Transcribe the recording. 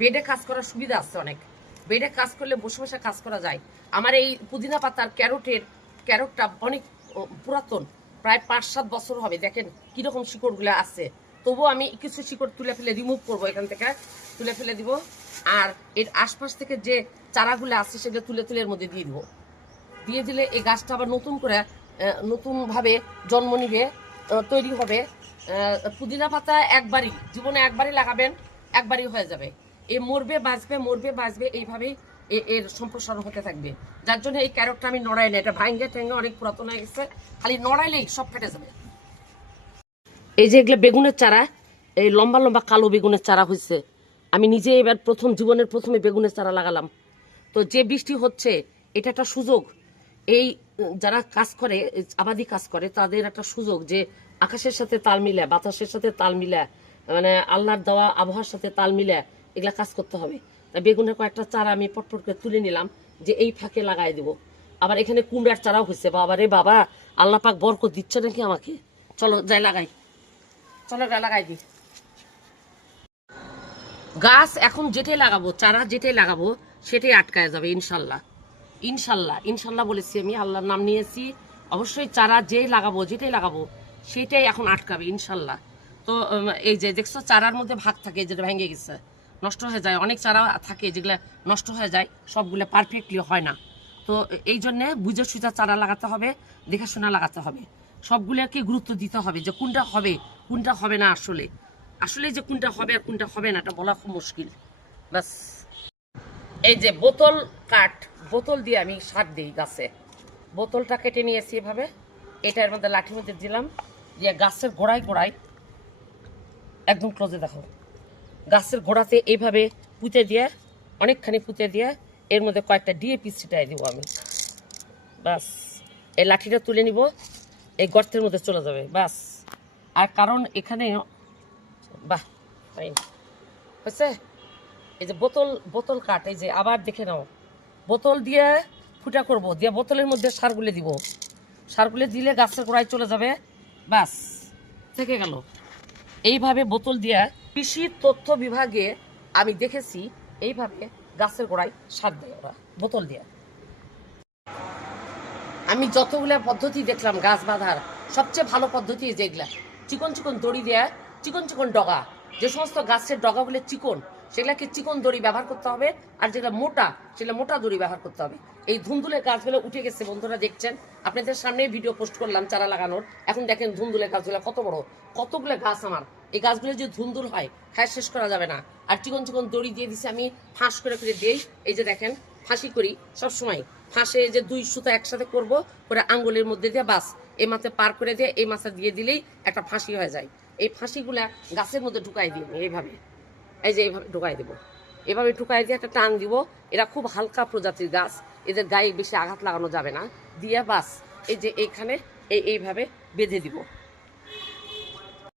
বেডে কাজ করার সুবিধা আছে অনেক। বেডে কাজ করলে বসে বসে কাজ করা যায়। আমার এই পুদিনা পাতার ক্যারোটের ক্যারোটটা অনেক পুরাতন। প্রায় পাঁচ সাত বছর হবে, দেখেন কীরকম শিকড়গুলো আছে। তবুও আমি কিছু শিকড় তুলে ফেলে রিমুভ করব এখান থেকে, তুলে ফেলে দিব। আর এর আশপাশ থেকে যে চারাগুলো আছে সেগুলো তুলে তুলে এর মধ্যে দিয়ে দিব। দিয়ে দিলে এই গাছটা আবার নতুন করে নতুনভাবে জন্ম নিবে তৈরি হবে। পুদিনা পাতা একবারই, জীবনে একবারই লাগাবেন, একবারই হয়ে যাবে। এ মরবে, বাঁচবে মরবে, বাঁচবে, এইভাবেই এর সম্প্রসারণ হতে থাকবে। যার জন্য এই ক্যারটটা আমি নড়াই না। এটা ভাঙ্গে ঠেঙ্গে অনেক পুরাতন হয়ে গেছে। খালি নড়াইলেই সব ফেটে যাবে। এই যে এগুলো বেগুনের চারা, এই লম্বা লম্বা কালো বেগুনের চারা হয়েছে আমি নিজে এবার প্রথম, জীবনের প্রথমে বেগুনের চারা লাগালাম। তো যে বৃষ্টি হচ্ছে, এটা একটা সুযোগ। এই, যারা কাজ করে, আবাদি কাজ করে, তাদের একটা সুযোগ যে আকাশের সাথে তাল মিলে বাতাসের সাথে তাল মিলে মানে আল্লাহর দেওয়া আবহাওয়ার সাথে তাল মিলে এগুলা কাজ করতে হবে। তা বেগুনের কয়েকটা চারা আমি পটপট করে তুলে নিলাম যে এই ফাঁকে লাগাই দেবো। আবার এখানে কুমড়ার চারাও হয়েছে। বাবা রে বাবা, আল্লাহ পাক বরকত দিচ্ছে নাকি আমাকে? চলো যাই লাগাই। চলো লাগাই দিই। গাছ এখন যেটাই লাগাবো, চারা যেটাই লাগাবো, সেটাই আটকায় যাবে ইনশাল্লাহ। ইনশাল্লাহ ইনশাল্লাহ বলেছি আমি, আল্লাহর নাম নিয়েছি। অবশ্যই চারা যেই লাগাবো, যেটাই লাগাবো, সেটাই এখন আটকাবে ইনশাল্লাহ। তো এই যে দেখছ, চারার মধ্যে ভাগ থাকে যেটা ভেঙে গেছে। নষ্ট হয়ে যায়। অনেক চারা থাকে যেগুলো নষ্ট হয়ে যায়, সবগুলো পারফেক্টলি হয় না। তো এই জন্যে বুঝে সুঝা চারা লাগাতে হবে, দেখাশোনা লাগাতে হবে। সবগুলোকে গুরুত্ব দিতে হবে যে কোনটা হবে কোনটা হবে না আসলে। আসলে যে কোনটা হবে আর কোনটা হবে না, এটা বলা খুব মুশকিল। ব্যাস। এই যে বোতল কাঠ, বোতল দিয়ে আমি সার দিই গাছে। বোতলটা কেটে নিয়েছি এভাবে। এটার মধ্যে লাঠির মধ্যে দিলাম। দিয়ে গাছের গোড়ায় গোড়ায় একদম ক্লোজে দেখো গাছের গোড়াতে এইভাবে পুঁতে দিয়ে, অনেকখানি পুঁতে দিয়ে এর মধ্যে কয়েকটা ডিএপি ছিটাই দিব আমি। বাস, এই লাঠিটা তুলে নিব, এই গর্তের মধ্যে চলে যাবে, বাস। আর কারণ এখানে, বাহ ফাইন হয়েছে? এই যে বোতল বোতল কাঠ, এই যে আবার দেখে নাও। বোতল দিয়ে ফুটা করব, দিয়ে বোতলের মধ্যে সারগুলো দিব। সারগুলো দিলে গাছের গোড়ায় চলে যাবে, বাস। থেকে গেল। এইভাবে বোতল দিয়ে কৃষি তথ্য বিভাগে আমি দেখেছি, এইভাবে গাছের গোড়ায় সার দেয় ওরা, বোতল দিয়ে। আমি যতগুলা পদ্ধতি দেখলাম, গাছ বাঁধার, সবচেয়ে ভালো পদ্ধতি যেগুলা চিকন চিকন দড়ি দেয়া, চিকন চিকন ডগা। যে সমস্ত গাছের ডগাগুলো চিকন, সেগুলাকে চিকন দড়ি ব্যবহার করতে হবে, আর যেগুলো মোটা, সেগুলো মোটা দড়ি ব্যবহার করতে হবে। এই ধুন্দুলের গাছগুলো উঠে গেছে, বন্ধুরা দেখছেন? আপনাদের সামনে ভিডিও পোস্ট করলাম চারা লাগানোর। এখন দেখেন ধুন্দুলের গাছগুলো কত বড়, কতগুলো গাছ আমার। এই গাছগুলো যে ধুন্দুল হয় খায় শেষ করা যাবে না। আর চিকন চিকন দড়ি দিয়ে দিছি আমি, ফাঁস করে করে দিই। এই যে দেখেন, ফাঁসি করি সবসময়। ফাঁসে যে দুই সুতো একসাথে করব, করে আঙ্গুলের মধ্যে দিয়ে বাস, এই মাছে পার করে দিয়ে এই মাছে দিয়ে দিলেই একটা ফাঁসি হয়ে যায়। এই ফাঁসিগুলা গাছের মধ্যে ঢুকাই দিই এইভাবে। এই যে এইভাবে ঢুকাই দেবো। এভাবে ঢুকাই দিয়ে একটা টান দিব। এরা খুব হালকা প্রজাতির গাছ। এদের গায়ে বেশি আঘাত লাগানো যাবে না। দিয়ে বাস, এই যে এইখানে এই এইভাবে বেঁধে দিব।